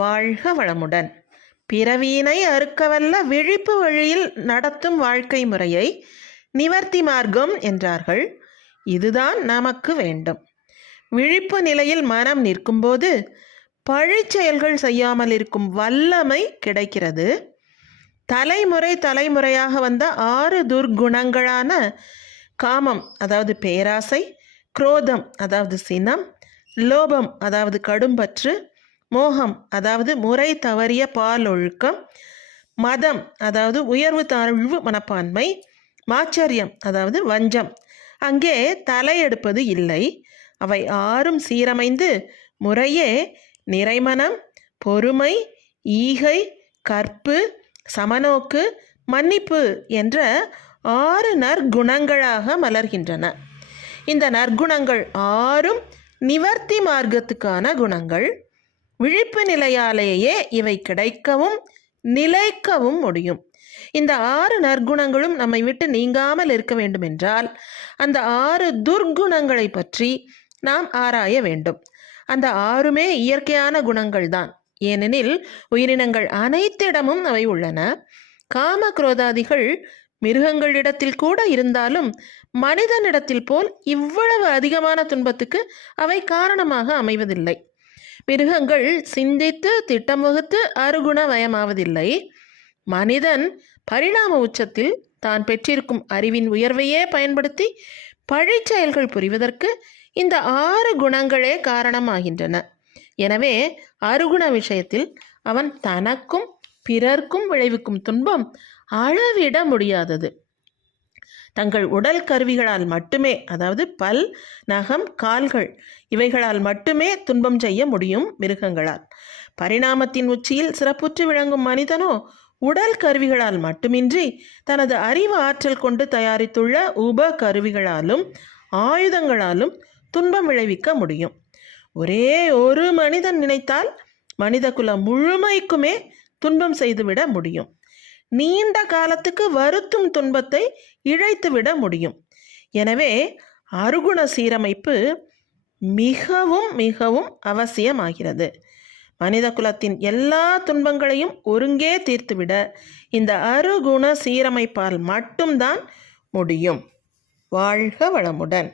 வாழ்க வளமுடன். பிறவியினை அறுக்கவல்ல விழிப்பு வழியில் நடத்தும் வாழ்க்கை முறையை நிவர்த்தி மார்க்கம் என்றார்கள். இதுதான் நமக்கு வேண்டும். விழிப்பு நிலையில் மனம் நிற்கும்போது பழிச்செயல்கள் செய்யாமல் இருக்கும் வல்லமை கிடைக்கிறது. தலைமுறை தலைமுறையாக வந்த ஆறு துர்க்குணங்களான காமம் அதாவது பேராசை குரோதம் அதாவது சினம் லோபம் அதாவது கடும்பற்று மோகம் அதாவது முறை தவறிய பால் ஒழுக்கம் மதம் அதாவது உயர்வு தாழ்வு மனப்பான்மை மாச்சரியம் அதாவது வஞ்சம். அங்கே தலையெடுப்பது இல்லை. அவை ஆறும் சீரமைந்து முறையே நிறைமனம் பொறுமை ஈகை கற்பு சமநோக்கு மன்னிப்பு என்ற ஆறு நற்குணங்களாக மலர்கின்றன. இந்த நற்குணங்கள் ஆறும் நிவர்த்தி மார்க்கத்துக்கான குணங்கள். விழிப்பு நிலையாலேயே இவை கிடைக்கவும் நிலைக்கவும் முடியும். இந்த ஆறு நற்குணங்களும் நம்மை விட்டு நீங்காமல் இருக்க வேண்டுமென்றால் அந்த ஆறு துர்க்குணங்களை பற்றி நாம் ஆராய வேண்டும். அந்த ஆறுமே இயற்கையான குணங்கள் தான் ஏனெனில் உயிரினங்கள் அனைத்திடமும் அவை உள்ளன. காம குரோதாதிகள் மிருகங்களிடத்தில் கூட இருந்தாலும் மனிதனிடத்தில் போல் இவ்வளவு அதிகமான துன்பத்துக்கு அவை காரணமாக அமைவதில்லை. மிருகங்கள் சிந்தித்து திட்டம் வகுத்து அருகுணவயமாவதில்லை. மனிதன் பரிணாம உச்சத்தில் தான் பெற்றிருக்கும் அறிவின் உயர்வையே பயன்படுத்தி பழிச்செயல்கள் புரிவதற்கு இந்த ஆறு குணங்களே காரணமாகின்றன. எனவே அருகுண விஷயத்தில் அவன் தனக்கும் பிறர்க்கும் விளைவிக்கும் துன்பம் அளவிட முடியாதது. தங்கள் உடல் கருவிகளால் மட்டுமே அதாவது பல் நகம் கால்கள் இவைகளால் மட்டுமே துன்பம் செய்ய முடியும் மிருகங்களால். பரிணாமத்தின் உச்சியில் சிறப்புற்று விளங்கும் மனிதனோ உடல் கருவிகளால் மட்டுமின்றி தனது அறிவு ஆற்றல் கொண்டு தயாரித்துள்ள உப கருவிகளாலும் ஆயுதங்களாலும் துன்பம் விளைவிக்க முடியும். ஒரே ஒரு மனிதன் நினைத்தால் மனித குலம் முழுமைக்குமே துன்பம் செய்துவிட முடியும். நீண்ட காலத்துக்கு வருத்தும் துன்பத்தை இழைத்துவிட முடியும். எனவே அருகுண சீரமைப்பு மிகவும் மிகவும் அவசியமாகிறது. மனித குலத்தின் எல்லா துன்பங்களையும் ஒருங்கே தீர்த்துவிட இந்த அருகுண சீரமைப்பால் மட்டும்தான் முடியும். வாழ்க வளமுடன்.